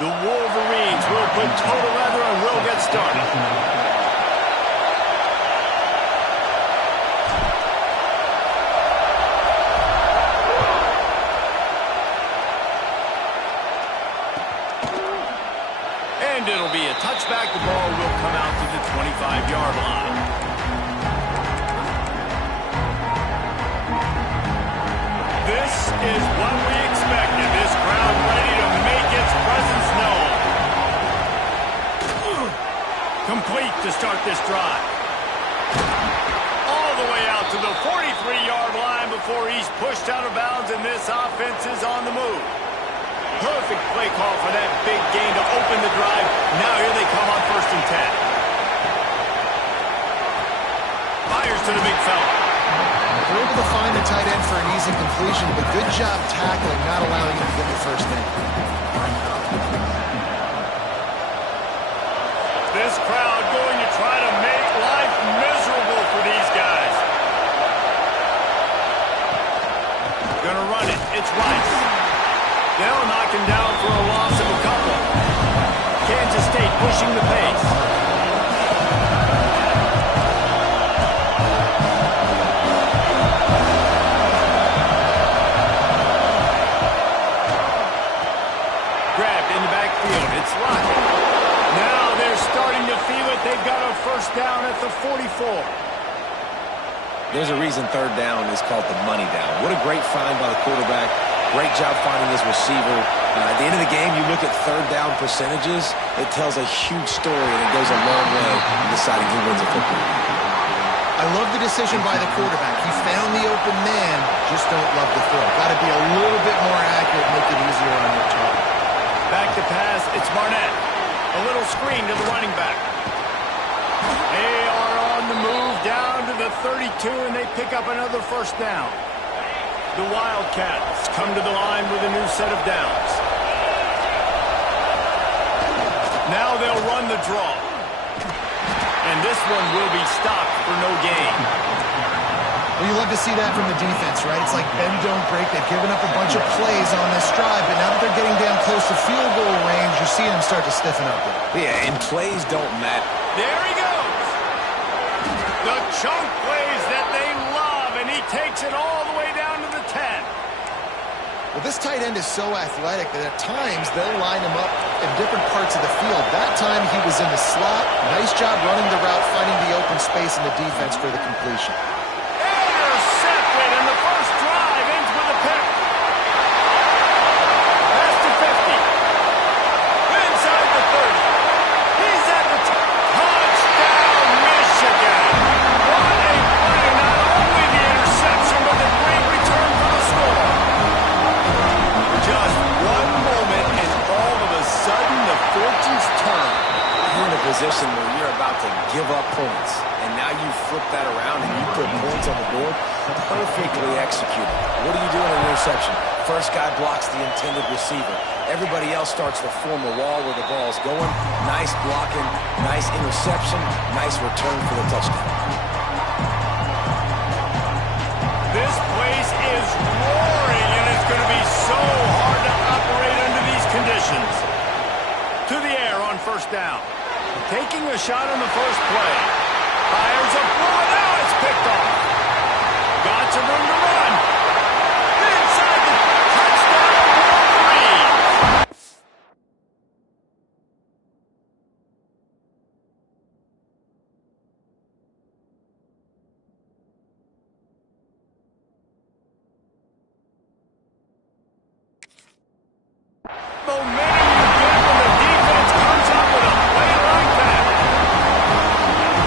The Wolverines will put total leather and will get started. And it'll be a touchback. The ball will come out to the 25-yard line. This is what we expected. This crowd ready to make its presence known. Complete to start this drive. All the way out to the 43-yard line before he's pushed out of bounds, and this offense is on the move. Perfect play call for that big gain to open the drive. Now here they come on 1st and 10. Fires to the big fella. They're able to find the tight end for an easy completion, but good job tackling, not allowing him to get the first down. This crowd going to try to make life miserable for these guys. Gonna run it. It's Rice. They'll knock him down for a loss of a couple. Kansas State pushing the pace. Grabbed in the backfield. It's Lockett. Now they're starting to feel it. They've got a first down at the 44. There's a reason 3rd down is called the money down. What a great find by the quarterback. Great job finding his receiver. At the end of the game, you look at 3rd down percentages, it tells a huge story, and it goes a long way in deciding who wins a football. I love the decision by the quarterback. He found the open man, just don't love the throw. Got to be a little bit more accurate, make it easier on your target. Back to pass, it's Barnett. A little screen to the running back. They are on the move down to the 32, and they pick up another first down. The Wildcats come to the line with a new set of downs. Now they'll run the draw. And this one will be stopped for no gain. Well, you love to see that from the defense, right? It's like bend, don't break. They've given up a bunch of plays on this drive, but now that they're getting down close to field goal range, you're seeing them start to stiffen up there. Yeah, and plays don't matter. There he goes. The chunk plays that they love, and he takes it all the way down to the 10. Well, this tight end is so athletic that at times they'll line him up in different parts of the field. That time he was in the slot. Nice job running the route, finding the open space in the defense for the completion. Intercepted, and the first drive ends with a pick. Pass to 50. Inside the 30. He's at the touchdown, Michigan. What a play. Not only the interception, but the great return for the score. Just one moment, and all of a sudden, the fortunes turn. You're in a position where you're about to give up points, and now you flip that around and you put points on the board. Perfectly executed. What do you do in an interception? First guy blocks the intended receiver. Everybody else starts to form a wall where the ball's going. Nice blocking, nice interception, nice return for the touchdown. This place is roaring, and it's going to be so hard to operate under these conditions. To the air on first down. Taking a shot on the first play. Fires a bullet. Now it's picked off. Got some room to run. Inside the touchdown, Wolverines. Momentum you get when the defense comes up with a play like that.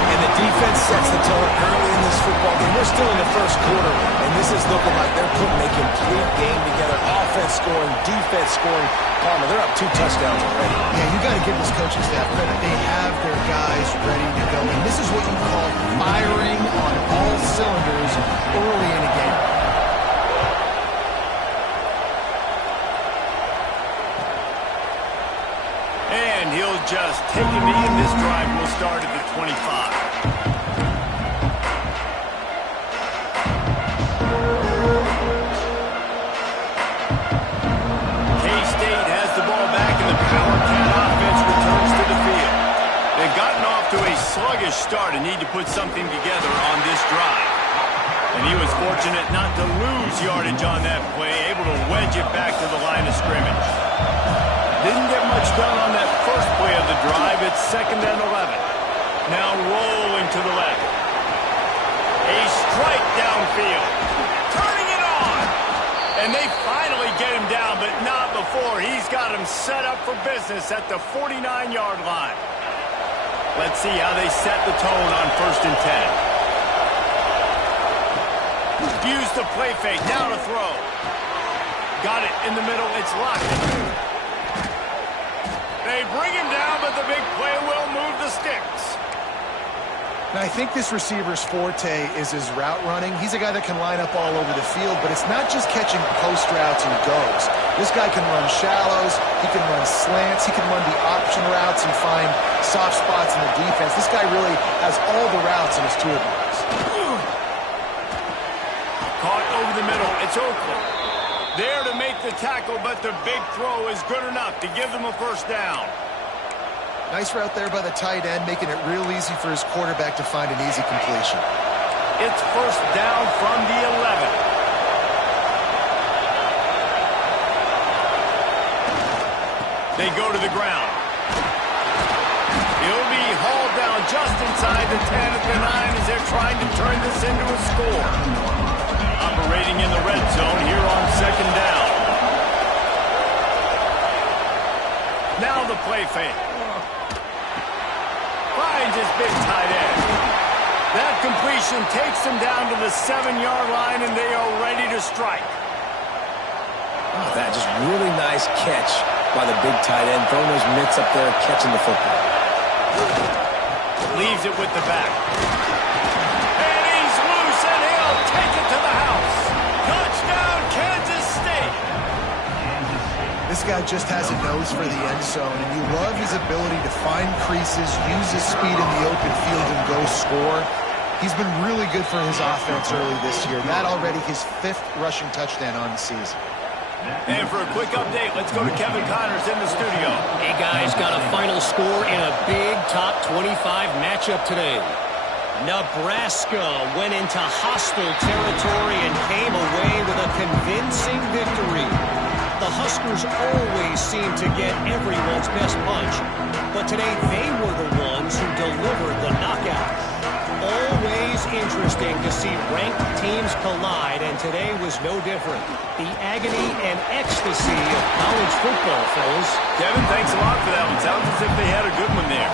And the defense sets the tone early in this football game. We're still in the first quarter, and this is looking like they're putting a complete game together. Offense scoring, defense scoring. Palmer, they're up 2 touchdowns already. Yeah, you got to give this coaching staff credit. They have their guys ready to go, and this is what you call firing on all cylinders early in a game. And he'll just take a knee, and this drive will start at the 25. K-State has the ball back in the power sluggish start and need to put something together on this drive. And he was fortunate not to lose yardage on that play, able to wedge it back to the line of scrimmage. Didn't get much done on that first play of the drive. It's 2nd and 11. Now rolling to the left. A strike downfield. Turning it on. And they finally get him down, but not before. He's got him set up for business at the 49-yard line. Let's see how they set the tone on 1st and 10. Use the play fake. Now to throw. Got it in the middle. It's locked. They bring him down, but the big play will move the sticks. Now, I think this receiver's forte is his route running. He's a guy that can line up all over the field, but it's not just catching post routes and goes. This guy can run shallows. He can run slants. He can run the option routes and find soft spots in the defense. This guy really has all the routes in his toolbox. Caught over the middle. It's Oakland. There to make the tackle, but the big throw is good enough to give them a first down. Nice route there by the tight end, making it real easy for his quarterback to find an easy completion. It's first down from the 11. They go to the ground. He'll be hauled down just inside the 10 at the 9 as they're trying to turn this into a score. Operating in the red zone here on 2nd down. Now the play fake. Finds his big tight end. That completion takes him down to the 7-yard line, and they are ready to strike. Oh, that just really nice catch by the big tight end, throwing those mitts up there, catching the football. Leaves it with the back. And he's loose, and he'll take it to the house. Touchdown, Kansas State. This guy just has a nose for the end zone, and you love his ability to find creases, use his speed in the open field, and go score. He's been really good for his offense early this year. That already his 5th rushing touchdown on the season. And for a quick update, let's go to Kevin Connors in the studio. Hey, guys, got a final score in a big top 25 matchup today. Nebraska went into hostile territory and came away with a convincing victory. The Huskers always seem to get everyone's best punch, but today they were the ones who delivered the knockout. Always interesting to see ranked teams collide, and today was no different. The agony and ecstasy of college football, fellas. Kevin, thanks a lot for that one. Sounds as if they had a good one there.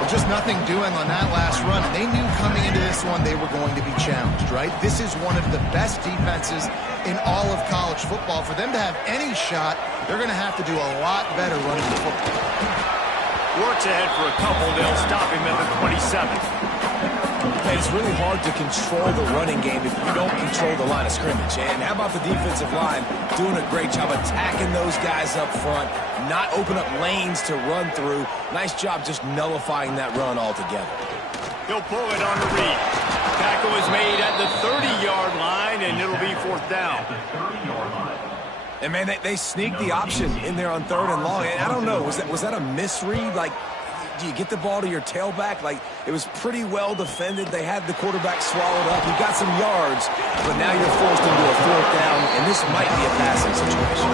Well, just nothing doing on that last run. They knew coming into this one they were going to be challenged, right? This is one of the best defenses in all of college football. For them to have any shot, they're going to have to do a lot better running the football. Works ahead for a couple. They'll stop him at the 27th. And it's really hard to control the running game if you don't control the line of scrimmage. And how about the defensive line doing a great job attacking those guys up front, not open up lanes to run through. Nice job just nullifying that run altogether. He'll pull it on the read. Tackle is made at the 30-yard line, and it'll be 4th down. And, man, they sneaked the option in there on 3rd and long. And I don't know, was that a misread? Like, do you get the ball to your tailback? Like, it was pretty well defended. They had the quarterback swallowed up. He got some yards, but now you're forced into a 4th down, and this might be a passing situation.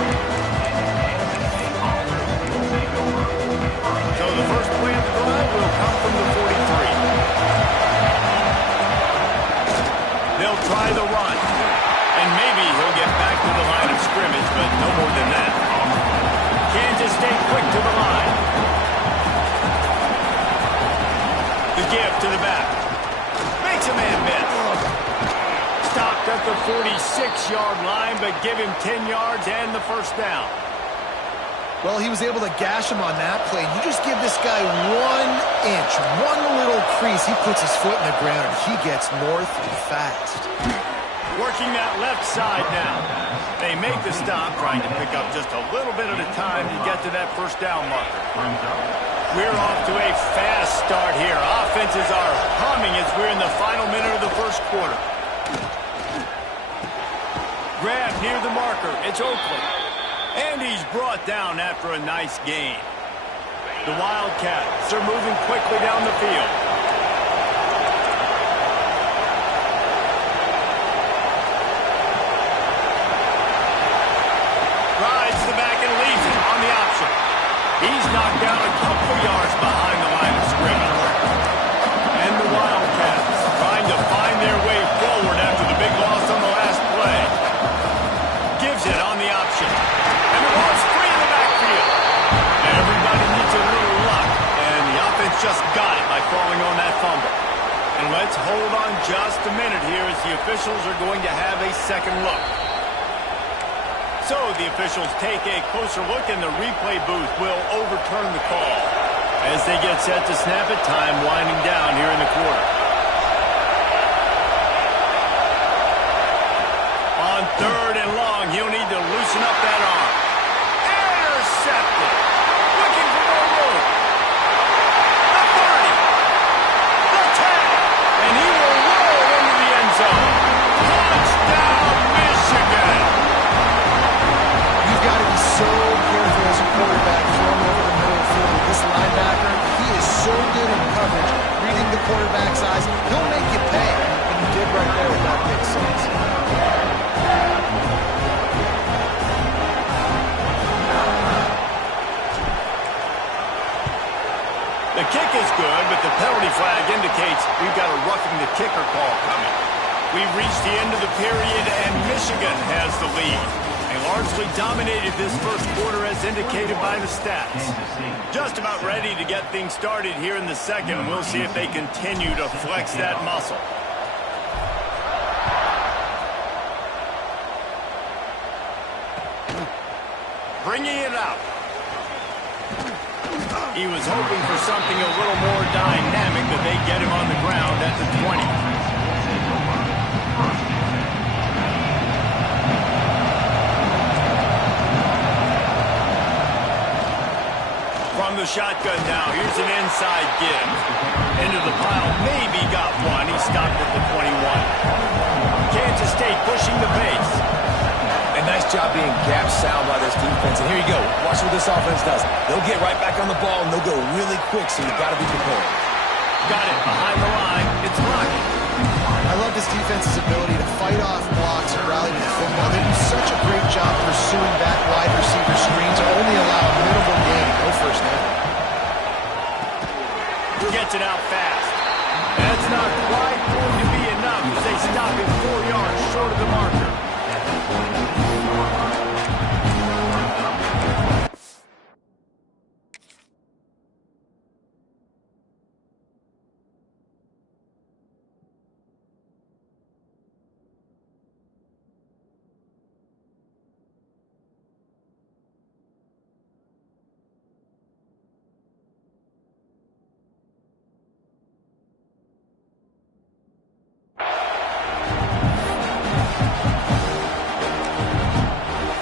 So the first play of the drive will come from the 43. They'll try the run, and maybe he'll get back to the line of scrimmage, but no more than that. Kansas State quick to the line. The give to the back. Makes a man miss. Stopped at the 46-yard line, but give him 10 yards and the first down. Well, he was able to gash him on that play. You just give this guy 1 inch, one little crease. He puts his foot in the ground, and he gets north fast. Working that left side now. They make the stop, trying to pick up just a little bit at a time to get to that first down marker. We're off to a fast start here. Offenses are humming as we're in the final minute of the first quarter. Grab near the marker. It's Oakland. And he's brought down after a nice gain. The Wildcats are moving quickly down the field. And let's hold on just a minute here as the officials are going to have a second look. So the officials take a closer look and the replay booth will overturn the call. As they get set to snap it, time winding down here in the quarter. On third and long, he'll need to loosen up that arm. Intercepted. Looking for more room. The 30. The 10. And he will roll into the end zone. Touchdown, Michigan. You've got to be so careful as a quarterback throwing over the middle of the field with this linebacker. He is so good in coverage, reading the quarterback's eyes. He'll make you pay. And he did right there with that pick six. The kick is good, but the penalty flag indicates we've got a roughing the kicker call coming. We've reached the end of the period, and Michigan has the lead. They largely dominated this first quarter as indicated by the stats. Just about ready to get things started here in the second. We'll see if they continue to flex that muscle. Bringing it out. He was hoping for something a little more dynamic, but they get him on the ground at the 20. From the shotgun now, here's an inside give. Into the pile, maybe got one. He stopped at the 21. Kansas State pushing the pace. A nice job being gap sound by this defense. And here you go. Watch what this offense does. They'll get right back on the ball, and they'll go really quick, so you've got to be prepared. Got it behind the line. It's blocking. I love this defense's ability to fight off blocks and rally to the football. They do such a great job pursuing back wide receiver screens, only allow a minimal gain. No first down. Gets it out fast. That's not quite going to be enough as they stop him 4 yards short of the marker.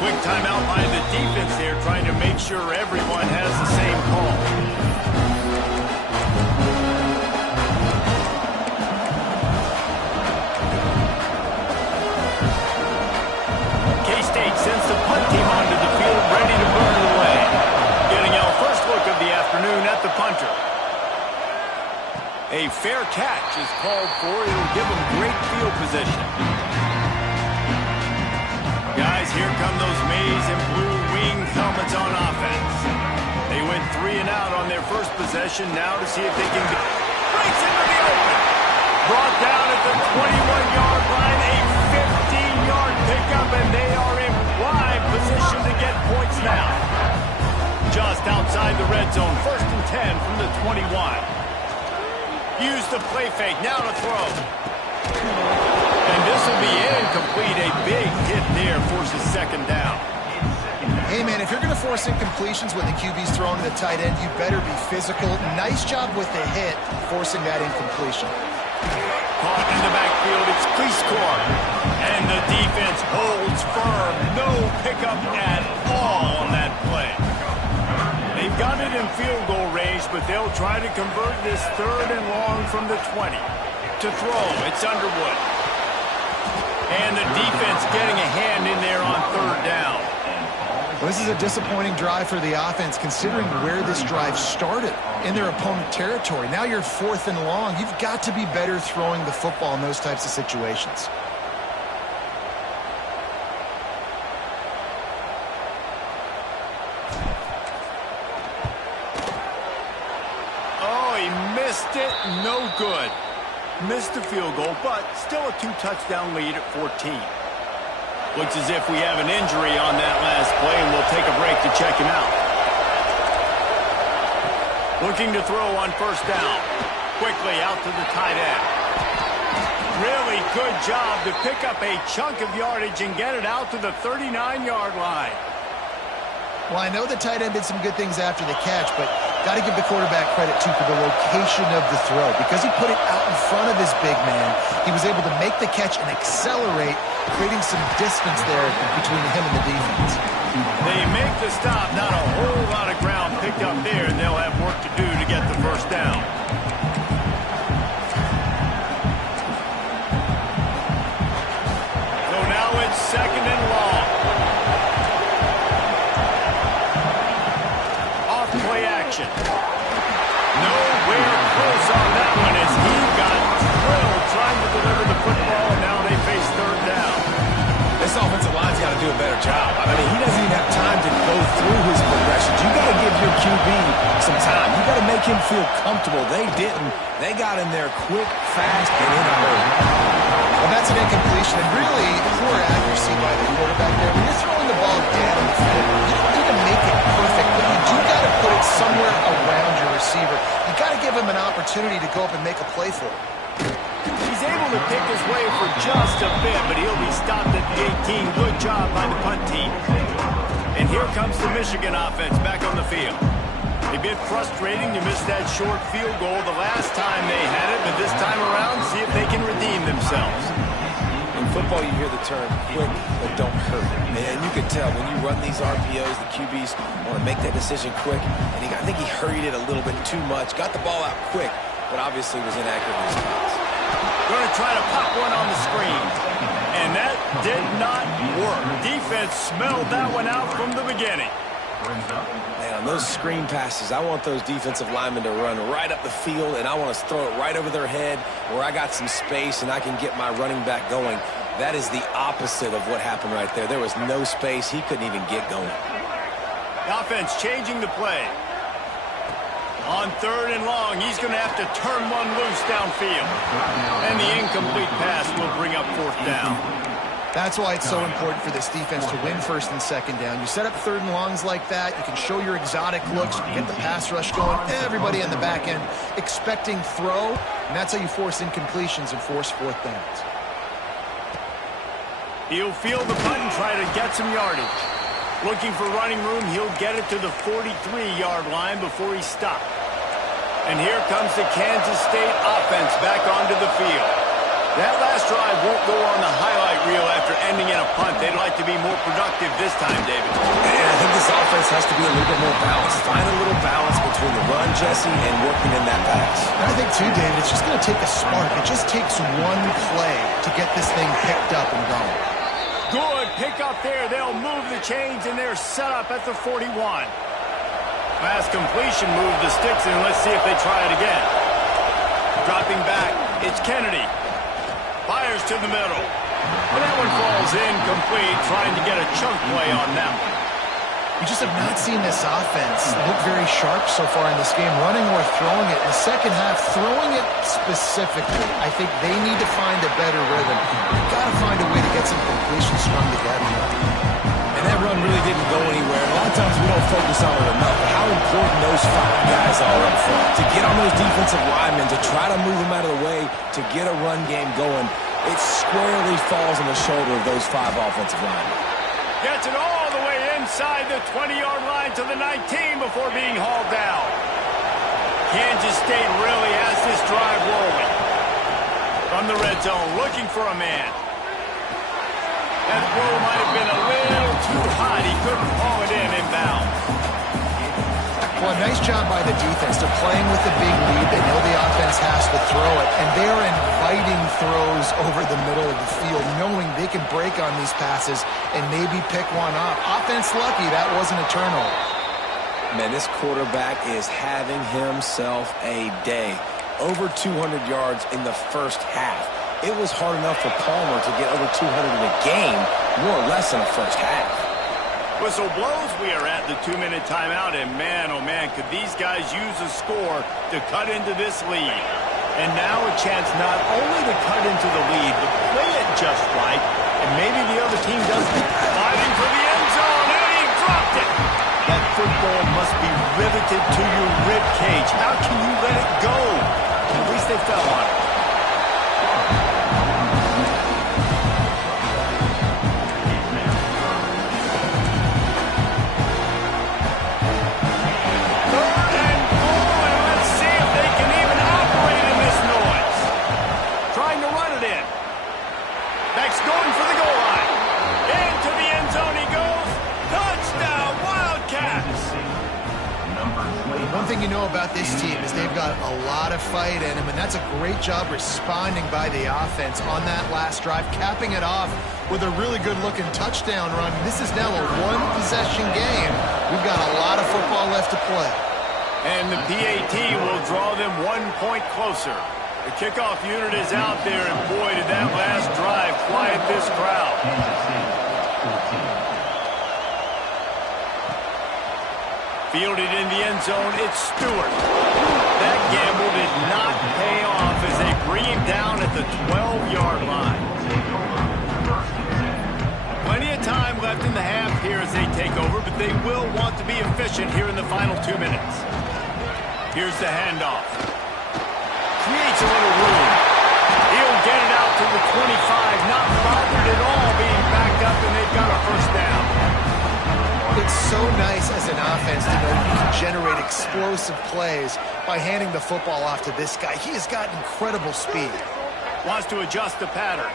Quick timeout by the defense there, trying to make sure everyone has the same call. K-State sends the punt team onto the field, ready to burn it away. Getting our first look of the afternoon at the punter. A fair catch is called for. It'll give them great field position. Guys, here come those maize and blue winged helmets on offense. They went 3 and out on their first possession. Now to see if they can get... Breaks into the open. Brought down at the 21-yard line. A 15-yard pickup, and they are in prime position to get points now. Just outside the red zone. 1st and 10 from the 21. Use the play fake. Now to throw. And this will be incomplete. A big hit there forces 2nd down. Hey, man, if you're going to force incompletions when the QB's throwing to the tight end, you better be physical. Nice job with the hit, forcing that incompletion. Caught in the backfield, it's Cleescore. And the defense holds firm. No pickup at all on that play. They've got it in field goal range, but they'll try to convert this 3rd and long from the 20. To throw, it's Underwood. And the defense getting a hand in there on 3rd down. Well, this is a disappointing drive for the offense, considering where this drive started, in their opponent territory. Now you're 4th and long. You've got to be better throwing the football in those types of situations. Oh, he missed it. No good. Missed the field goal, but still a 2-touchdown lead at 14. Looks as if we have an injury on that last play, and we'll take a break to check him out. Looking to throw on 1st down. Quickly out to the tight end. really good job to pick up a chunk of yardage and get it out to the 39-yard line. Well, I know the tight end did some good things after the catch, but got to give the quarterback credit, too, for the location of the throw. Because he put it out in front of his big man, he was able to make the catch and accelerate, creating some distance there between him and the defense. They make the stop. Not a whole lot of ground picked up there, and they'll have work to do to get the first down. So now it's 2nd and long. Off-play action. Nowhere close on that one as he got drilled trying to deliver the football, and now they face 3rd down. This offensive line's got to do a better job. I mean, he doesn't even have time to go through his progressions. You got to give your QB some time. You got to make him feel comfortable. They didn't. They got in there quick, fast, and in a hurry. Well, that's an incompletion, and really poor accuracy by the quarterback there. When you're throwing the ball down the field, you don't need to make it perfect, but you do got to put it somewhere around your receiver. You got to give him an opportunity to go up and make a play for it. He's able to pick his way for just a bit, but he'll be stopped at the 18. Good job by the punt team. And here comes the Michigan offense back on the field. A bit frustrating to miss that short field goal the last time they had it, but this time around, see if they can redeem themselves. In football, you hear the term quick, but don't hurt. Man, you can tell when you run these RPOs, the QBs want to make that decision quick. And I think he hurried it a little bit too much. Got the ball out quick, but obviously was inaccurate in his pass. Going to try to pop one on the screen. And that did not work. Defense smelled that one out from the beginning. Man, on those screen passes, I want those defensive linemen to run right up the field, and I want to throw it right over their head where I got some space and I can get my running back going. That is the opposite of what happened right there. There was no space. He couldn't even get going. The offense changing the play. On 3rd and long, he's going to have to turn one loose downfield. And the incomplete pass will bring up 4th down. That's why it's so important for this defense to win 1st and 2nd down. You set up 3rd and longs like that, you can show your exotic looks, you can get the pass rush going, everybody on the back end expecting throw, and that's how you force incompletions and force 4th downs. He'll field the punt and try to get some yardage. Looking for running room, he'll get it to the 43-yard line before he's stopped. And here comes the Kansas State offense back onto the field. That last drive won't go on the highlight reel after ending in a punt. They'd like to be more productive this time, David. And I think this offense has to be a little bit more balanced. Find a little balance between the run, Jesse, and working in that pass. And I think, too, David, it's just going to take a spark. It just takes one play to get this thing picked up and going. Good pick up there. They'll move the chains, and they're set up at the 41. Pass completion, move the sticks, and let's see if they try it again. Dropping back, it's Kennedy. Fires to the middle. And that one falls incomplete, trying to get a chunk play on that one. We just have not seen this offense look very sharp so far in this game, running or throwing it. In the second half, throwing it specifically, I think they need to find a better rhythm. You've got to find a way to get some completions strung together. And that run really didn't go anywhere. And a lot of times we don't focus on it enough, but how important those 5 guys are up front. To get on those defensive linemen, to try to move them out of the way, to get a run game going, it squarely falls on the shoulder of those 5 offensive linemen. Gets it all the way inside the 20-yard line to the 19 before being hauled down. Kansas State really has this drive rolling. From the red zone, looking for a man. That throw might have been a little too hot. He couldn't haul it in inbounds. Well, nice job by the defense. They're playing with a big lead. They know the offense has to throw it, and they're inviting throws over the middle of the field, knowing they can break on these passes and maybe pick one up. Offense lucky, that wasn't a turnover. Man, this quarterback is having himself a day. Over 200 yards in the first half. It was hard enough for Palmer to get over 200 in a game, more or less in the first half. Whistle blows, we are at the 2-minute timeout, and man, oh man, could these guys use a score to cut into this lead. And now a chance not only to cut into the lead, but play it just right, and maybe the other team doesn't. Fighting for the end zone, and he dropped it. That football must be riveted to your rib cage. How can you let it go? At least they fell on it. you know about this team is they've got a lot of fight in them, and that's a great job responding by the offense on that last drive, capping it off with a really good-looking touchdown run. This is now a one-possession game. We've got a lot of football left to play. And the PAT will draw them 1 point closer. The kickoff unit is out there, and boy, did that last drive quiet this crowd. Fielded in the end zone, it's Stewart. That gamble did not pay off as they bring him down at the 12-yard line. Plenty of time left in the half here as they take over, but they will want to be efficient here in the final 2 minutes. Here's the handoff. Creates a little room. He'll get it out to the 25, not bothered at all being backed up, and they've got a first down. It's so nice as an offense to know you can generate explosive plays by handing the football off to this guy. He has got incredible speed. Wants to adjust the pattern.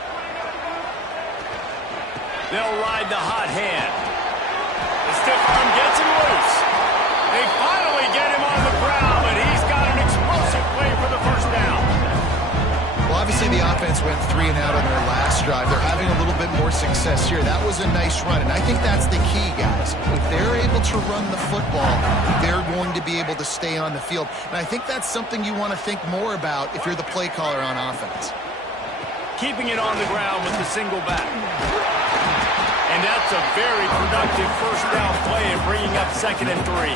They'll ride the hot hand. The stiff arm gets him loose. They finally get him on the ground, but he's got an explosive play for the first down. Well, obviously the offense went 3 and out on their last drive. They're having a little bit more success here. That was a nice run, and I think that's the key, guys. If they're able to run the football, they're going to be able to stay on the field. And I think that's something you want to think more about if you're the play caller on offense. Keeping it on the ground with the single back. And that's a very productive first down play and bringing up 2nd and 3.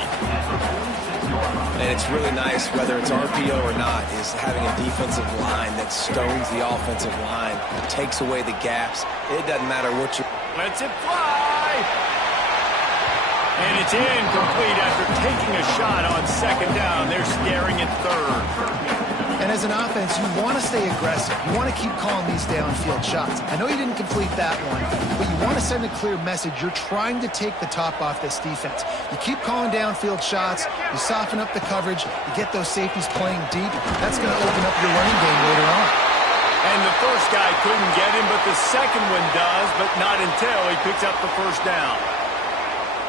And it's really nice, whether it's RPO or not, is having a defensive line that stones the offensive line, takes away the gaps. It doesn't matter what you... Lets it fly! And it's incomplete after taking a shot on 2nd down. They're scaring at 3rd. And as an offense, you want to stay aggressive. You want to keep calling these downfield shots. I know you didn't complete that one, but you want to send a clear message. You're trying to take the top off this defense. You keep calling downfield shots. You soften up the coverage. You get those safeties playing deep. That's going to open up your running game later on. And the first guy couldn't get him, but the second one does, but not until he picks up the first down.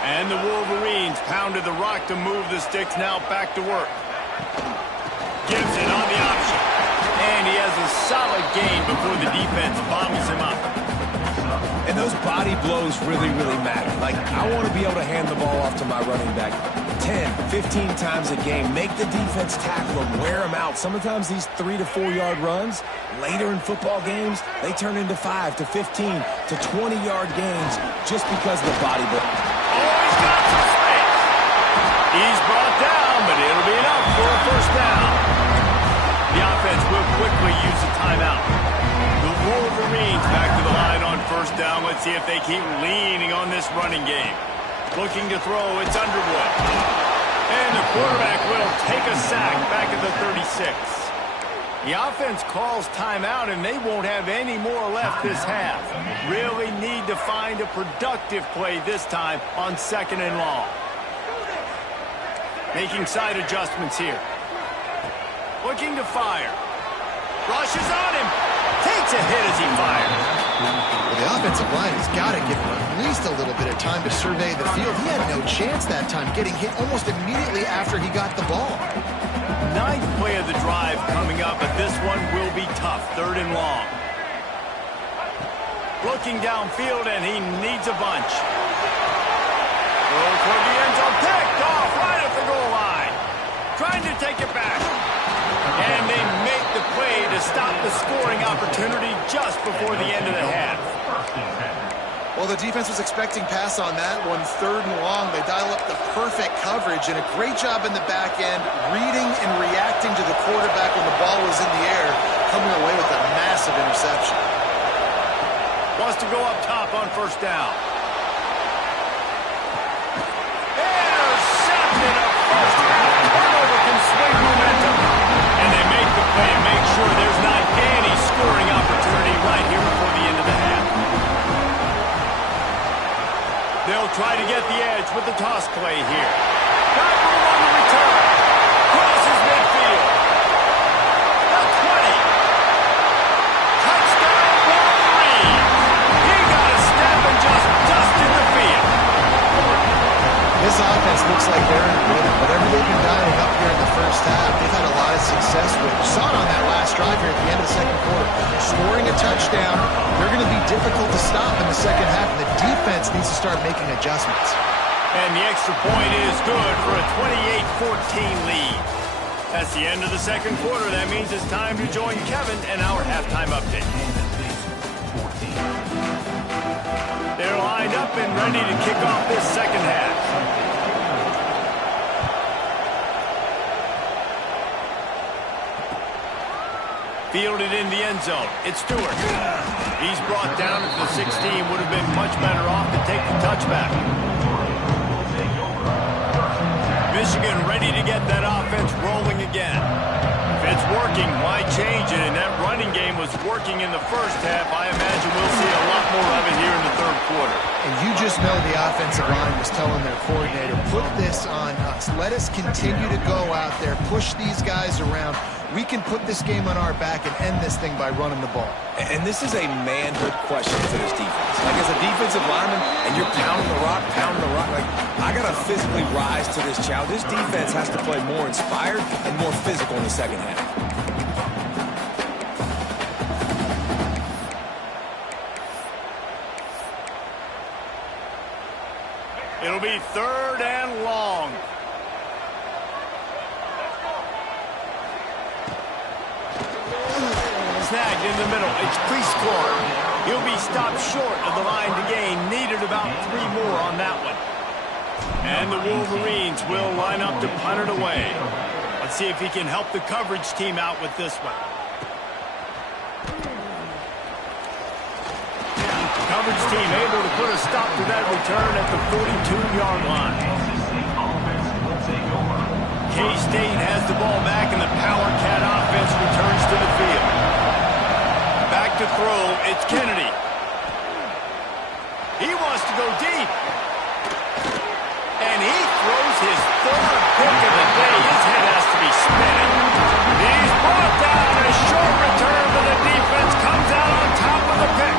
And the Wolverines pounded the rock to move the sticks, now back to work. Gibson on the option. And he has a solid gain before the defense bottles him up. And those body blows really, really matter. Like, I want to be able to hand the ball off to my running back 10, 15 times a game. Make the defense tackle him, wear him out. Sometimes these 3 to 4 yard runs, later in football games, they turn into 5 to 15 to 20 yard gains just because of the body blow. Oh, he's got some space. He's brought down, but it'll be enough for a first down. The offense will quickly use a timeout. The Wolverines back to the line on first down. Let's see if they keep leaning on this running game. Looking to throw, it's Underwood. And the quarterback will take a sack back at the 36. The offense calls timeout, and they won't have any more left this half. Really need to find a productive play this time on 2nd and long. Making side adjustments here. Looking to fire. Rushes on him. Takes a hit as he fires. Well, the offensive line has got to give him at least a little bit of time to survey the field. He had no chance that time, getting hit almost immediately after he got the ball. 9th play of the drive coming up, but this one will be tough. 3rd and long. Looking downfield, and he needs a bunch. Throw toward the end zone. Picked off right at the goal line. Trying to take it back. And they make the play to stop the scoring opportunity just before the end of the half. Well, the defense was expecting pass on that one. 3rd and long. They dial up the perfect coverage and a great job in the back end, reading and reacting to the quarterback when the ball was in the air, coming away with a massive interception. Wants to go up top on first down. Intercepted. A first half turnover can swing momentum. And they make the play and make sure there's not any scoring opportunity right here before the end of the half. They'll try to get the edge with the toss play here. Got room on the return. Crosses midfield. The 20. Touchdown, Wolverine. He got a step and just dusted the field. This offense looks like they're in a rhythm. Whatever they've been dialing up here in first half they've had a lot of success with. You saw it on that last drive here at the end of the second quarter. Scoring a touchdown, they're going to be difficult to stop in the second half, and the defense needs to start making adjustments. And the extra point is good for a 28-14 lead. That's the end of the second quarter. That means it's time to join Kevin and our halftime update. They're lined up and ready to kick off this second half. Fielded in the end zone. It's Stewart. He's brought down at the 16. Would have been much better off to take the touchback. Michigan ready to get that offense rolling again. If it's working, why change it? And that running game was working in the first half. I imagine we'll see a lot more of it here in the third quarter. And you just know the offensive line was telling their coordinator, put this on us. Let us continue to go out there, push these guys around. We can put this game on our back and end this thing by running the ball. And this is a manhood question for this defense. Like, as a defensive lineman, and you're pounding the rock, like, I got to physically rise to this challenge. This defense has to play more inspired and more physical in the second half. It'll be third and long. Snagged in the middle. It's Prieskorn. He'll be stopped short of the line to gain. Needed about 3 more on that one. And the Wolverines will line up to punt it away. Let's see if he can help the coverage team out with this one. Coverage team able to put a stop to that return at the 42-yard line. K-State has the ball back, and the Power Cat offense returns to the field. Back to throw, it's Kennedy. He wants to go deep. And he throws his third pick of the day. His head has to be spinning. He's brought down. A short return, but the defense comes out on top of the pick.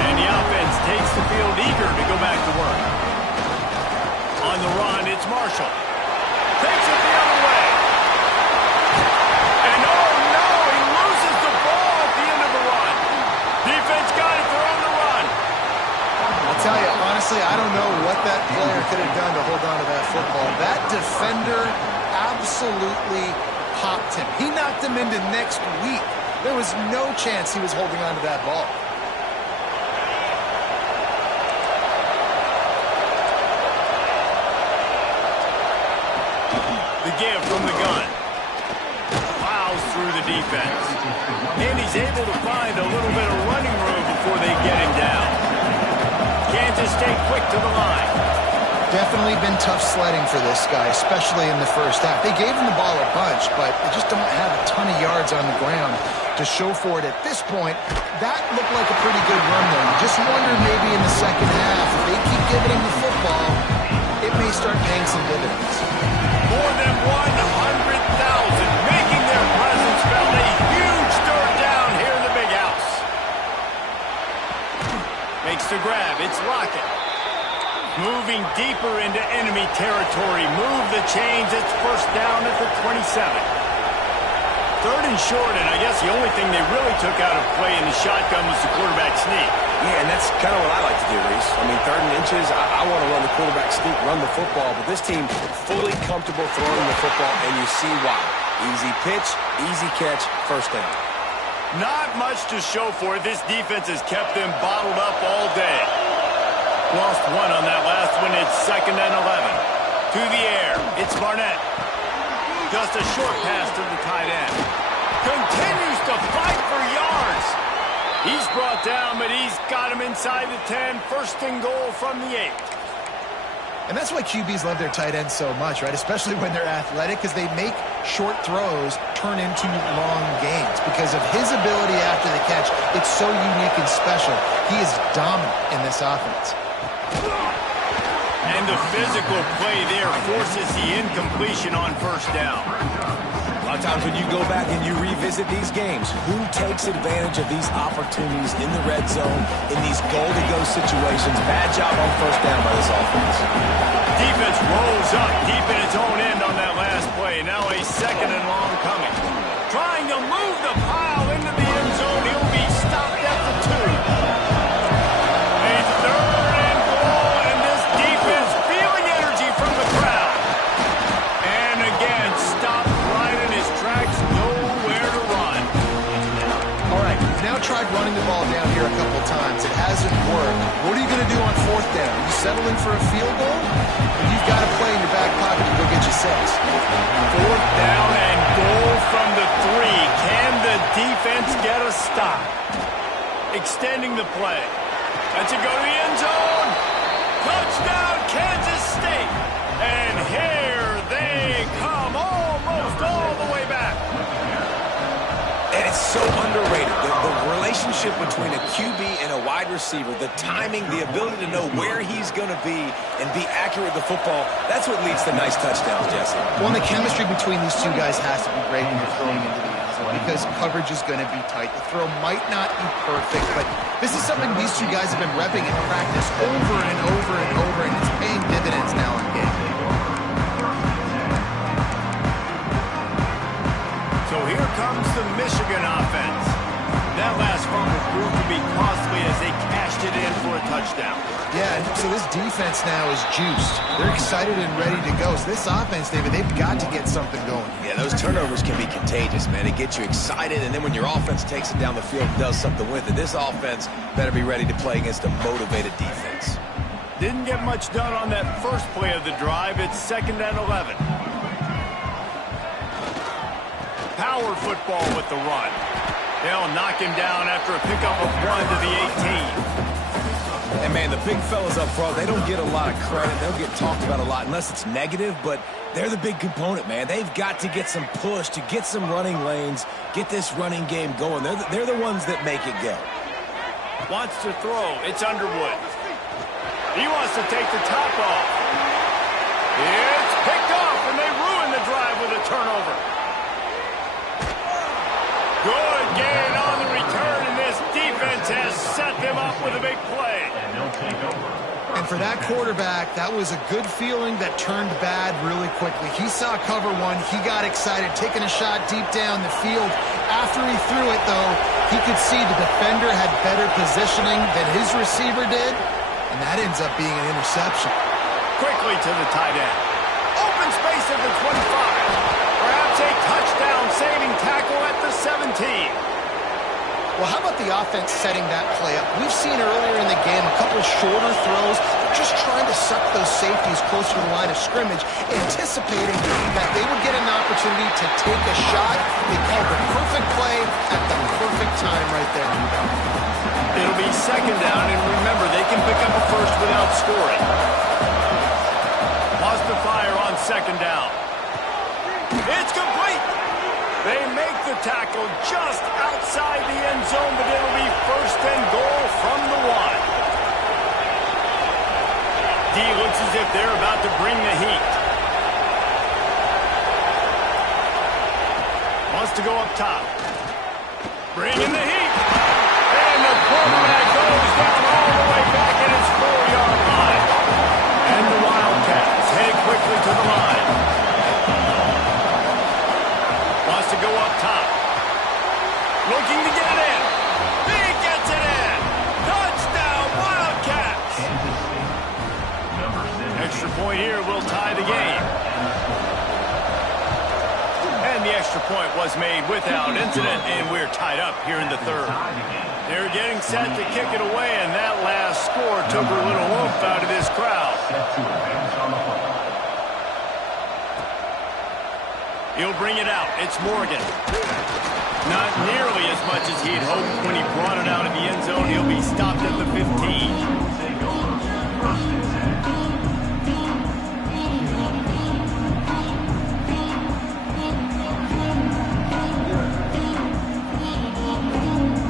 And the offense takes the field eager to go back to work. On the run, it's Marshall. Takes it the other way. And oh no, he loses the ball at the end of the run. Defense got it, they're on the run. I'll tell you, honestly, I don't know what that player could have done to hold on to that football. That defender absolutely popped him. He knocked him into next week. There was no chance he was holding on to that ball. The give from the gun. Plows through the defense. And he's able to find a little bit of running room before they get him down. Kansas State quick to the line. Definitely been tough sledding for this guy, especially in the first half. They gave him the ball a bunch, but they just don't have a ton of yards on the ground to show for it at this point. That looked like a pretty good run, though. You just wonder maybe in the second half, if they keep giving him the football, it may start paying some dividends. More than 100,000 making their presence felt. A huge third down here in the big house. Makes the grab. It's Lockett. Moving deeper into enemy territory. Move the chains. It's first down at the 27. Third and short, and I guess the only thing they really took out of play in the shotgun was the quarterback sneak. Yeah, and that's kind of what I like to do, Reese. I mean, third and inches, I want to run the quarterback sneak, run the football, but this team fully comfortable throwing the football, and you see why. Easy pitch, easy catch, first down. Not much to show for it. This defense has kept them bottled up all day. Lost one on that last one. It's second and 11. To the air. It's Barnett. Just a short pass to the tight end. Continues to fight for yards. He's brought down, but he's got him inside the 10. First and goal from the 8. And that's why QBs love their tight ends so much, right? Especially when they're athletic, because they make short throws turn into long gains. Because of his ability after the catch, it's so unique and special. He is dominant in this offense. And the physical play there forces the incompletion on first down. A lot of times when you go back and you revisit these games, who takes advantage of these opportunities in the red zone, in these goal-to-go situations? Bad job on first down by this offense. Defense rolls up deep in its own end on that last play. play. Now a second and long coming. Trying to move the pile into the end zone. He'll be stopped at the 2. A third and goal, and this defense feeling energy from the crowd. And again, stopped right in his tracks. Nowhere to run. All right, you've now tried running the ball down here a couple times. It hasn't worked. What are you going to do on 4th down? Are you settling for a field goal? Or you've got to play in your back pocket to go get you 6. 4th down and goal from the 3. Can the defense get a stop? Extending the play. Lets it go to the end zone. Touchdown, Kansas State. And here they come, almost all the way back. And it's so underrated. The relationship between a QB and a wide receiver, the timing, the ability to know where he's going to be and be accurate with the football, that's what leads to nice touchdowns, Jesse. Well, the chemistry between these two guys has to be great when you're throwing into the end zone because coverage is going to be tight. The throw might not be perfect, but this is something these two guys have been repping in practice over and over and over, and it's paying dividends now in game. So here comes the Michigan offense. That last fumble proved to be costly as they cashed it in for a touchdown. Yeah, so this defense now is juiced. They're excited and ready to go. So this offense, David, they've got to get something going. Yeah, those turnovers can be contagious, man. It gets you excited, and then when your offense takes it down the field and does something with it, this offense better be ready to play against a motivated defense. Didn't get much done on that first play of the drive. It's 2nd and 11. Power football with the run. They'll knock him down after a pickup of 1 to the 18. And, man, the big fellas up front, they don't get a lot of credit. They'll get talked about a lot unless it's negative, but they're the big component, man. They've got to get some push, to get some running lanes, get this running game going. They're the ones that make it go. Wants to throw. It's Underwood. He wants to take the top off. It's picked off, and they ruin the drive with a turnover. Good gain on the return, and this defense has set them up with a big play. And for that quarterback, that was a good feeling that turned bad really quickly. He saw cover 1. He got excited, taking a shot deep down the field. After he threw it, though, he could see the defender had better positioning than his receiver did, and that ends up being an interception. Quickly to the tight end. Open space at the 25. Perhaps a touchdown-saving tackle at the 17. Well, how about the offense setting that play up? We've seen earlier in the game a couple shorter throws. They're just trying to suck those safeties closer to the line of scrimmage, anticipating that they would get an opportunity to take a shot. They called the perfect play at the perfect time right there. It'll be 2nd down, and remember, they can pick up a first without scoring. Lost the fire on 2nd down. It's complete. They make the tackle just outside the end zone, but it'll be 1st and goal from the 1. D looks as if they're about to bring the heat. Wants to go up top. Bringing the heat. And the quarterback goes down all the way back at his 4-yard line. And the Wildcats head quickly to the line. Wants to go up top. Looking to get it in. He gets it in. Touchdown, Wildcats. Extra point here will tie the game. And the extra point was made without incident, and we're tied up here in the 3rd. They're getting set to kick it away, and that last score took a little oomph out of this crowd. He'll bring it out. It's Morgan. Not nearly as much as he'd hoped when he brought it out of the end zone. He'll be stopped at the 15.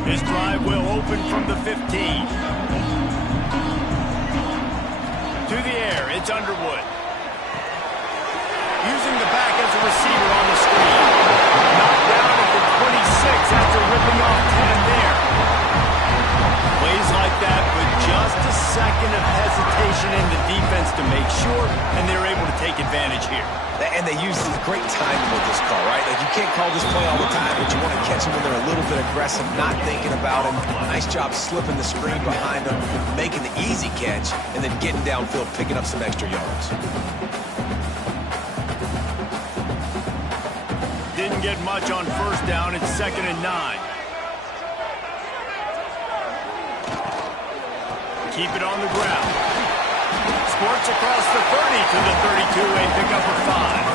This drive will open from the 15. To the air, it's Underwood. Using the back as a receiver on the screen. Knocked down at the 26 after ripping off 10 there. Plays like that with just a second of hesitation in the defense to make sure, and they're able to take advantage here. And they use great timing with this call, right? Like, you can't call this play all the time, but you want to catch them when they're a little bit aggressive, not thinking about him. Nice job slipping the screen behind them, making the easy catch, and then getting downfield, picking up some extra yards. Didn't get much on first down. It's 2nd and 9. Keep it on the ground. Sports across the 30 to the 32. A pickup of 5.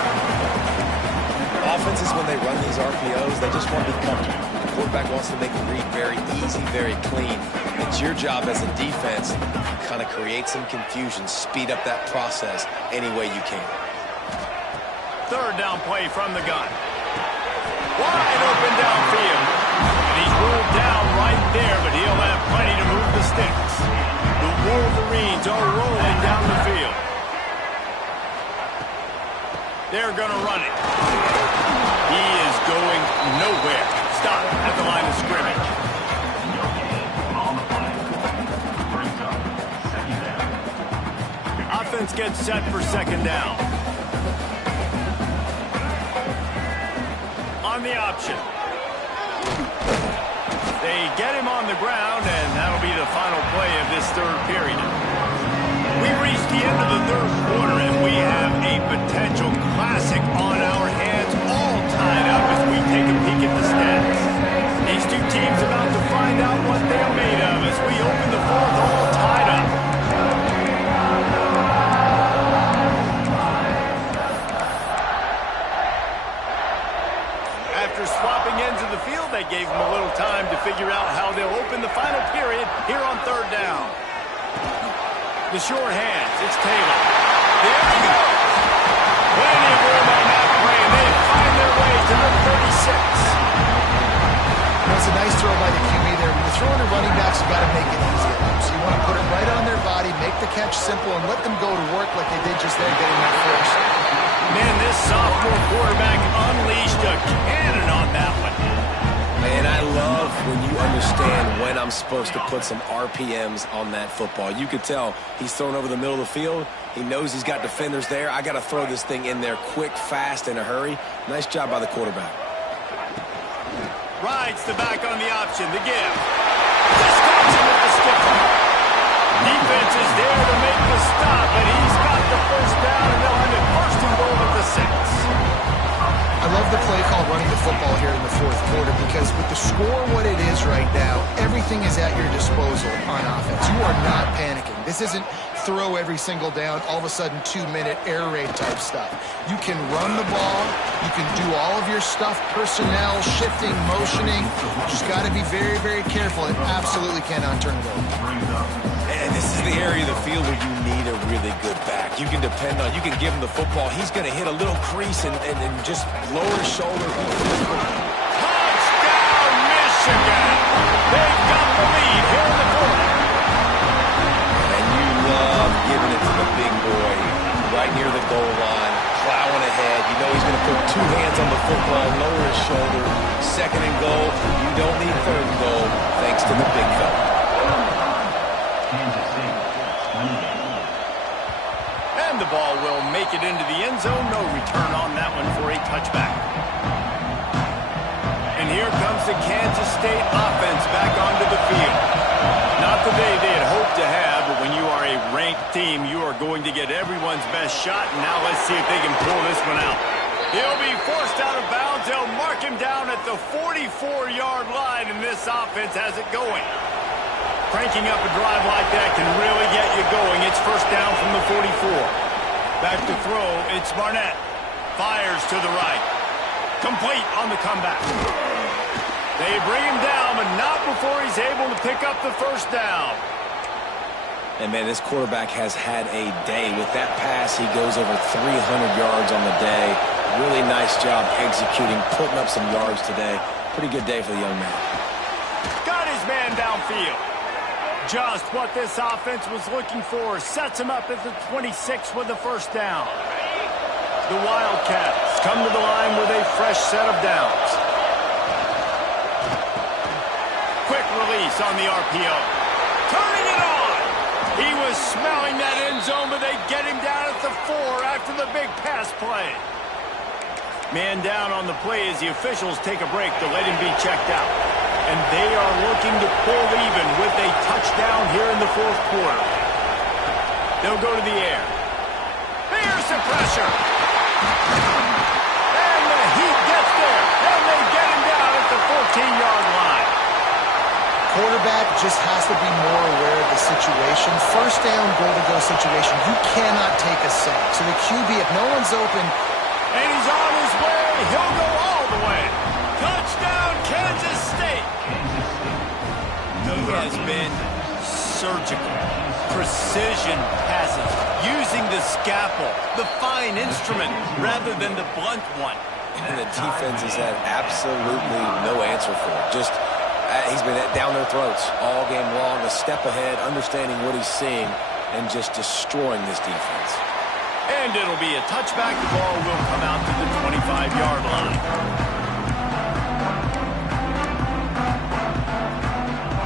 Offenses, when they run these RPOs, they just want to be comfortable. The quarterback wants to make the read very easy, very clean. It's your job as a defense to kind of create some confusion, speed up that process any way you can. 3rd down play from the gun. Wide open downfield. And he's ruled down right there, but he'll have plenty to move the sticks. The Wolverines are rolling down the field. They're going to run it. He is going nowhere. Stop at the line of scrimmage. Offense gets set for 2nd down. On the option. They get him on the ground, and that'll be the final play of this 3rd period. We reached the end of the 3rd quarter, and we have a potential classic on our hands, all tied up as we take a peek at the stats. These two teams about to find out what they're made of as we open the 4th, all tied up. After swapping ends of the field, they gave them a little time to figure out how they'll open the final period here on 3rd down. The short hands, it's Taylor. There he goes. Plenty of room on that play, and they find their way to the 36. That's a nice throw by the QB there. When you're throwing to running backs, you got to make it easy. So you want to put it right on their body, make the catch simple, and let them go to work like they did just there, getting that first. Man, this sophomore quarterback unleashed a cannon on that one. Man, I love when you understand when I'm supposed to put some RPMs on that football. You could tell he's thrown over the middle of the field. He knows he's got defenders there. I got to throw this thing in there quick, fast, in a hurry. Nice job by the quarterback. Rides the back on the option, the give. Just comes him with the skipper. Defense is there to make the stop, but he's got the first down, and they'll have it 1st and goal at the 6. I love the play call running the football here in the 4th quarter because with the score what it is right now, everything is at your disposal on offense. You are not panicking. This isn't throw every single down, all of a sudden 2-minute air raid type stuff. You can run the ball. You can do all of your stuff, personnel, shifting, motioning. You just got to be very, very careful. It absolutely cannot turn it over. And this is the area of the field where you need a really good back. You can depend on, you can give him the football. He's going to hit a little crease and just lower his shoulder. Touchdown, Michigan! They've got the lead here in the 4th. And you love giving it to the big boy right near the goal line, plowing ahead. You know he's going to put 2 hands on the football, lower his shoulder. 2nd and goal. You don't need 3rd and goal thanks to the big fella. And the ball will make it into the end zone. No return on that one for a touchback. And here comes the Kansas State offense back onto the field. Not the day they had hoped to have, but when you are a ranked team, you are going to get everyone's best shot. And now let's see if they can pull this one out. He'll be forced out of bounds. They'll mark him down at the 44-yard line, and this offense has it going. Cranking up a drive like that can really get you going. It's 1st down from the 44. Back to throw, it's Barnett. Fires to the right. Complete on the comeback. They bring him down, but not before he's able to pick up the 1st down. And, man, this quarterback has had a day. With that pass, he goes over 300 yards on the day. Really nice job executing, putting up some yards today. Pretty good day for the young man. Got his man downfield. Just what this offense was looking for. Sets him up at the 26 with the 1st down. The Wildcats come to the line with a fresh set of downs. Quick release on the RPO. Turning it on. He was smelling that end zone, but they get him down at the 4 after the big pass play. Man down on the play as the officials take a break to let him be checked out. And they are looking to pull even with a touchdown here in the fourth quarter. They'll go to the air. Here's the pressure. And the Heat gets there. And they get him down at the 14-yard line. Quarterback just has to be more aware of the situation. First down, goal-to-go situation. You cannot take a sack. So the QB, if no one's open, and he's on his way. He'll go all the way. Touchdown, Kansas State. He has been surgical. Precision passes. Using the scalpel, the fine instrument, rather than the blunt one. And the defense has had absolutely no answer for it. Just, he's been down their throats all game long. A step ahead, understanding what he's seeing, and just destroying this defense. And it'll be a touchback. The ball will come out to the 25-yard line.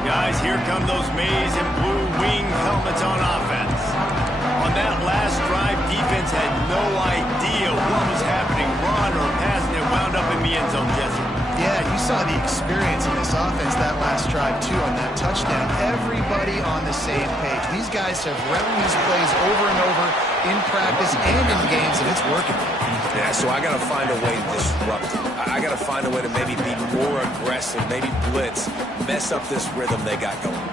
Guys, here come those maize and blue wing helmets on offense. On that last drive, defense had no idea what was happening. Run or pass, and it wound up in the end zone, Jesse. yeah, you saw the experience in this offense that last drive, too, on that touchdown. Everybody on the same page. These guys have run these plays over and over in practice and in games, and it's working. Yeah, so I got to find a way to disrupt it. I got to find a way to maybe be more aggressive, maybe blitz, mess up this rhythm they got going.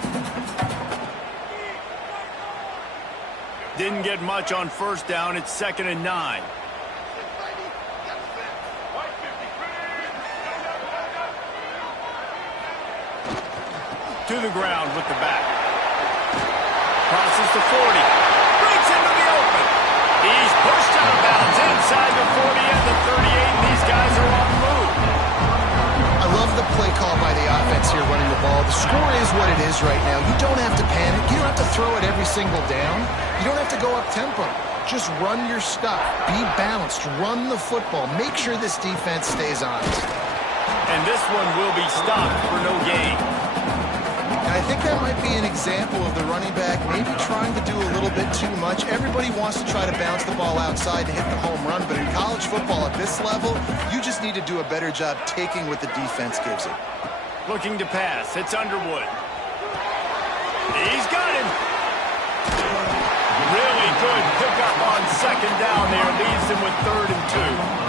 Didn't get much on first down. It's 2nd and 9. To the ground with the back. Crosses to 40. Breaks into the open. He's pushed out of bounds inside the 40 and the 38, and these guys are on the move. I love the play call by the offense here running the ball. The score is what it is right now. You don't have to panic. You don't have to throw it every single down. You don't have to go up tempo. Just run your stuff. Be balanced. Run the football. Make sure this defense stays honest. And this one will be stopped for no gain. And I think that might be an example of the running back maybe trying to do a little bit too much. Everybody wants to try to bounce the ball outside to hit the home run, but in college football at this level, you just need to do a better job taking what the defense gives it. Looking to pass. It's Underwood. He's got him. Really good pickup on 2nd down there. Leaves him with 3rd and 2.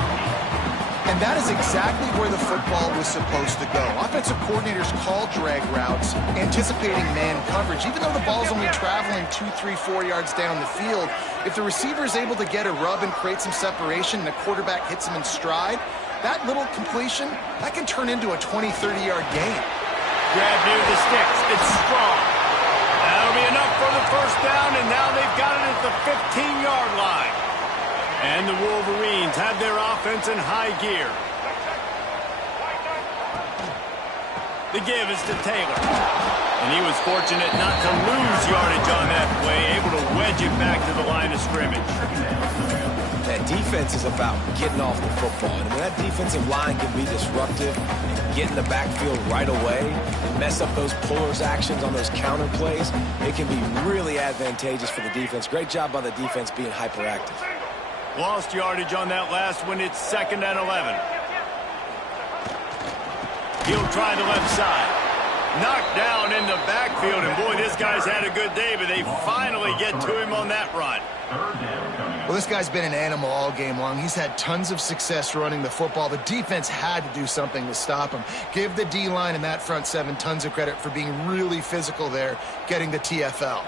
And that is exactly where the football was supposed to go. Offensive coordinators call drag routes, anticipating man coverage. Even though the ball's only traveling 2, 3, 4 yards down the field, if the receiver is able to get a rub and create some separation and the quarterback hits him in stride, that little completion, that can turn into a 20, 30-yard gain. Grab near the sticks. It's strong. That'll be enough for the first down, and now they've got it at the 15-yard line. And the Wolverines have their offense in high gear. The give is to Taylor. And he was fortunate not to lose yardage on that play, able to wedge it back to the line of scrimmage. That defense is about getting off the football. And when that defensive line can be disruptive and get in the backfield right away and mess up those pullers actions on those counter plays, it can be really advantageous for the defense. Great job by the defense being hyperactive. Lost yardage on that last one. It's 2nd and 11. He'll try the left side. Knocked down in the backfield, and boy, this guy's had a good day, but they finally get to him on that run. Well, this guy's been an animal all game long. He's had tons of success running the football. The defense had to do something to stop him. Give the D-line and that front seven tons of credit for being really physical there, getting the TFL.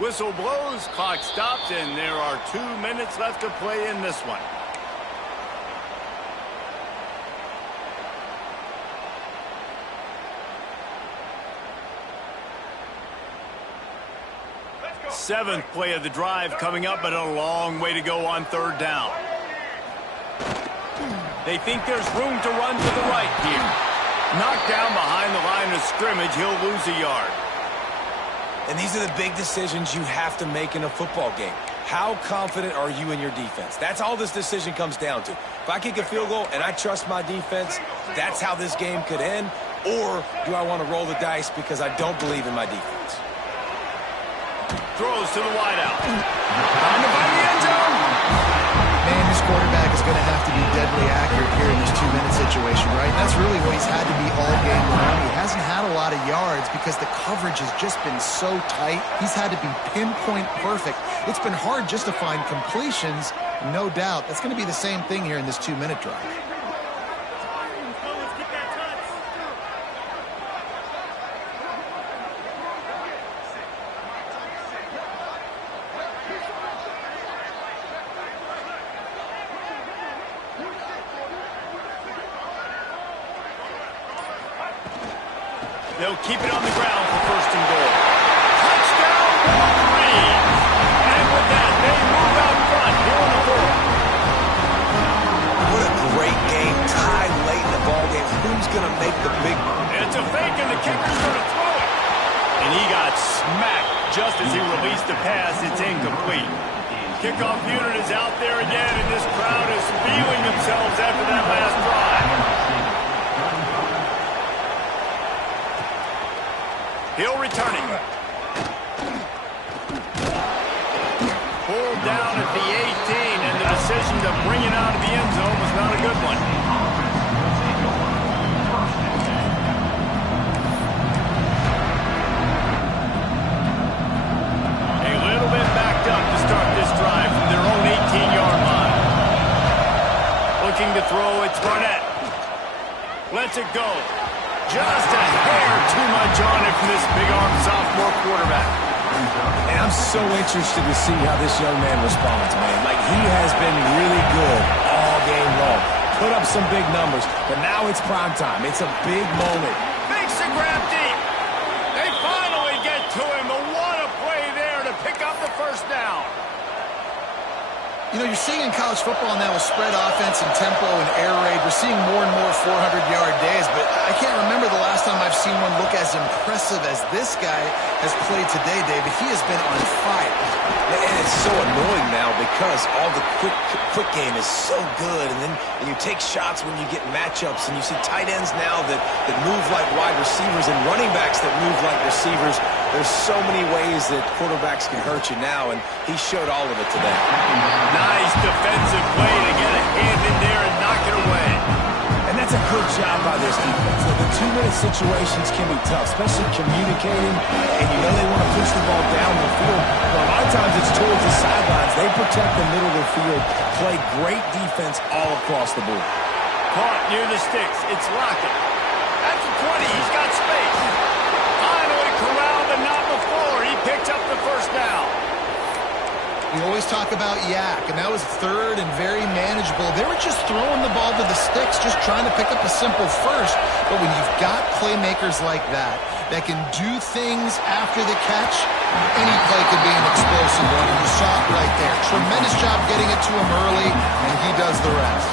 Whistle blows, clock stops, and there are 2 minutes left to play in this one. Seventh play of the drive coming up, but a long way to go on 3rd down. They think there's room to run to the right here. Knocked down behind the line of scrimmage, he'll lose a yard. And these are the big decisions you have to make in a football game. How confident are you in your defense? That's all this decision comes down to. If I kick a field goal and I trust my defense, that's how this game could end. Or do I want to roll the dice because I don't believe in my defense? Throws to the wideout. Time to find the end zone. Man, this quarterback is going to have to be deadly accurate here in this 2-minute situation, right? And that's really what he's had to be all game long. He hasn't had a lot of yards because the coverage has just been so tight. He's had to be pinpoint perfect. It's been hard just to find completions, no doubt. That's going to be the same thing here in this 2-minute drive. They'll keep it on the ground for first and goal. Touchdown, Wolverine! And with that, they move out front here on the board. What a great game. Tied late in the ballgame. Who's going to make the big one? It's a fake, and the kicker's going to throw it. And he got smacked just as he released the pass. It's incomplete. Kickoff unit is out there again, and this crowd is feeling themselves after that last drive. He'll return it. Pulled down at the 18, and the decision to bring it out of the end zone was not a good one. A little bit backed up to start this drive from their own 18-yard line. Looking to throw, it's Barnett. Lets it go. Just a hair too much on it from this big-arm sophomore quarterback. And I'm so interested to see how this young man responds, man. Like, he has been really good all game long. Put up some big numbers, but now it's prime time. It's a big moment. Makes the grab deep. They finally get to him, but what a play there to pick up the first down. You know, you're seeing in college football now with spread offense and tempo and air raid, we're seeing more and more 400-yard days, but I can't remember the last time I've seen one look as impressive as this guy has played today, David. He has been on fire. And it's so annoying now because all the quick game is so good, and then you take shots when you get matchups, and you see tight ends now that move like wide receivers and running backs that move like receivers. There's so many ways that quarterbacks can hurt you now, and he showed all of it today. Nice defensive play to get a hand in there and knock it away. And that's a good job by this defense. The 2-minute situations can be tough, especially communicating, and you know they want to push the ball down the field, but a lot of times it's towards the sidelines. They protect the middle of the field, play great defense all across the board. Caught near the sticks. It's Lockett. At the 20, he's got space. Finally corralled, but not before. He picked up the first down. You always talk about yak, and that was third and very manageable. They were just throwing the ball to the sticks, just trying to pick up a simple first. But when you've got playmakers like that can do things after the catch, any play could be an explosive one, and you saw it right there. Tremendous job getting it to him early, and he does the rest.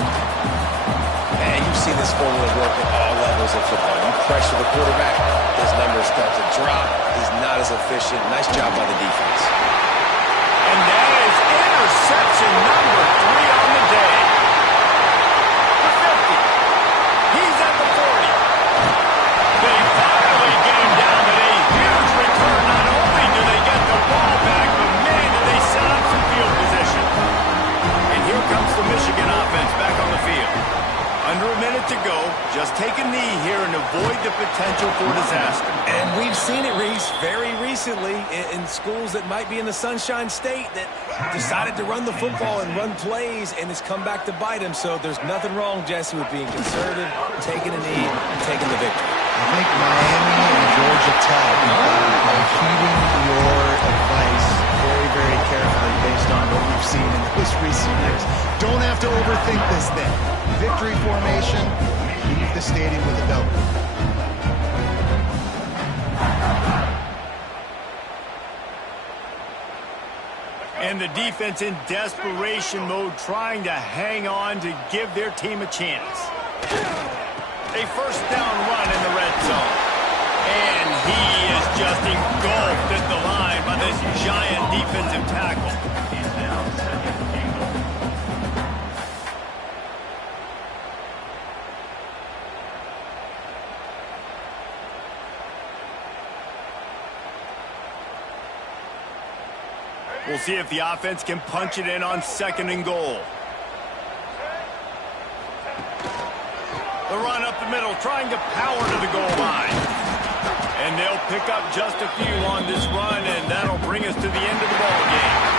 And you've seen this formula work at all levels of football. You pressure the quarterback, his numbers start to drop. He's not as efficient. Nice job by the defense. And that is interception number 3 on the day. The 50. He's at the 40. They finally get him down, but a huge return. Not only do they get the ball back, but man, do they set up some field position. And here comes the Michigan offense back on the field. Under a minute to go, just take a knee here and avoid the potential for disaster. And we've seen it, Reese, very recently in schools that might be in the Sunshine State that decided to run the football and run plays, and it's come back to bite them. So there's nothing wrong, Jesse, with being conservative, taking a knee, and taking the victory. I think Miami and Georgia Tech are heeding your advice very, very carefully based on what we've seen in those recent years. Don't have to overthink this thing. Victory formation, leave the stadium with a W. And the defense in desperation mode, trying to hang on to give their team a chance. A first down run in the red zone. And he is just engulfed at the line by this giant defensive tackle. We'll see if the offense can punch it in on 2nd and goal. The run up the middle, trying to power to the goal line. And they'll pick up just a few on this run, and that'll bring us to the end of the ball game.